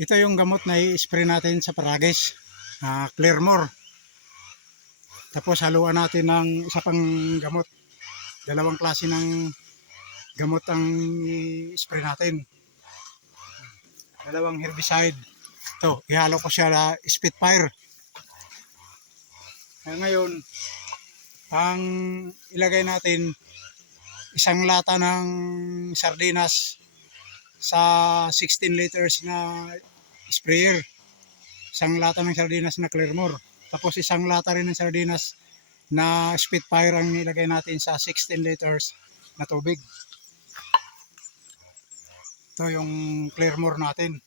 Ito yung gamot na i-spray natin sa paragis, Clearmore. Tapos haluan natin ng isa pang gamot. Dalawang klase ng gamot ang i-spray natin. Dalawang herbicide. Ito, ihalo ko siya na Spitfire. Ngayon, ang ilagay natin isang lata ng sardinas sa 16 liters na sprayer. Isang lata ng sardinas na Clearmore. Tapos isang lata rin ng sardinas na Spitfire ang nilagay natin sa 16 liters na tubig. Ito yung Clearmore natin.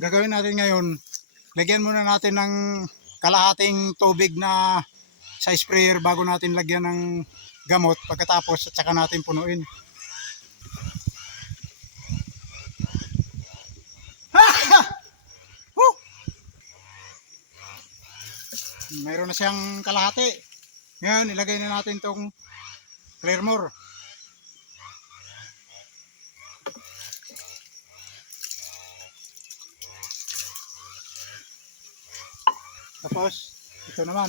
Gagawin natin ngayon, lagyan muna natin ng kalahating tubig na sa sprayer bago natin lagyan ng gamot, pagkatapos at saka natin punuin. Mayroon na siyang kalahati. Ngayon ilagay na natin tong Clearmore. Tapos ito naman.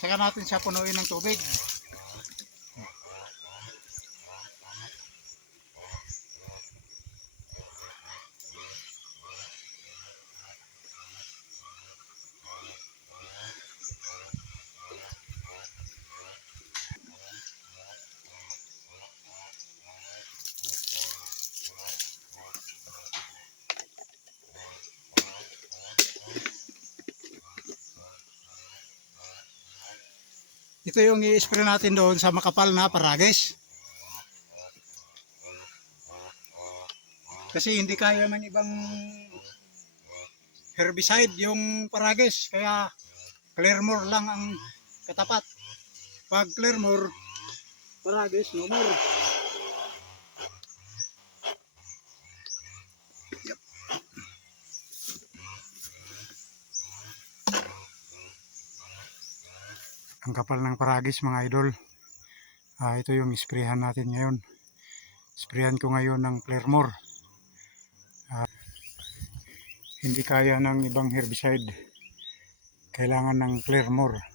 Saka natin siya punuin ng tubig. Ito yung i-spray natin doon sa makapal na paragis. Kasi hindi kaya ng ibang herbicide yung paragis. Kaya Clearmore lang ang katapat. Pag Clearmore, paragis no more. Yep. Ang kapal ng paragis mga idol. Ito yung isprayan natin ngayon. Sprayan ko ngayon ng Clearmore. Hindi kaya ng ibang herbicide. Kailangan ng Clearmore.